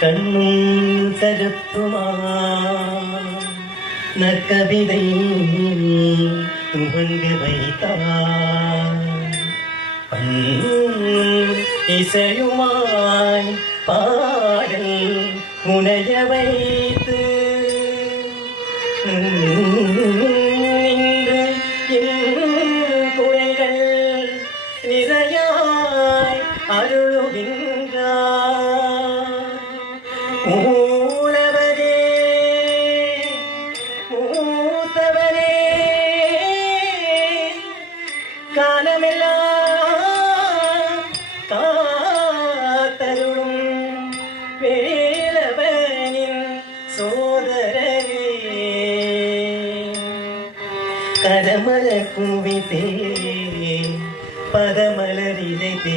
கண்ணும் கருத்துமா நற்கவிதை துவங்கு வைத்தார் பண்ணும் இசையுமாய் பாடல் புனைய வைத்து கரமல குவித்தே பதமலரிதைத்தே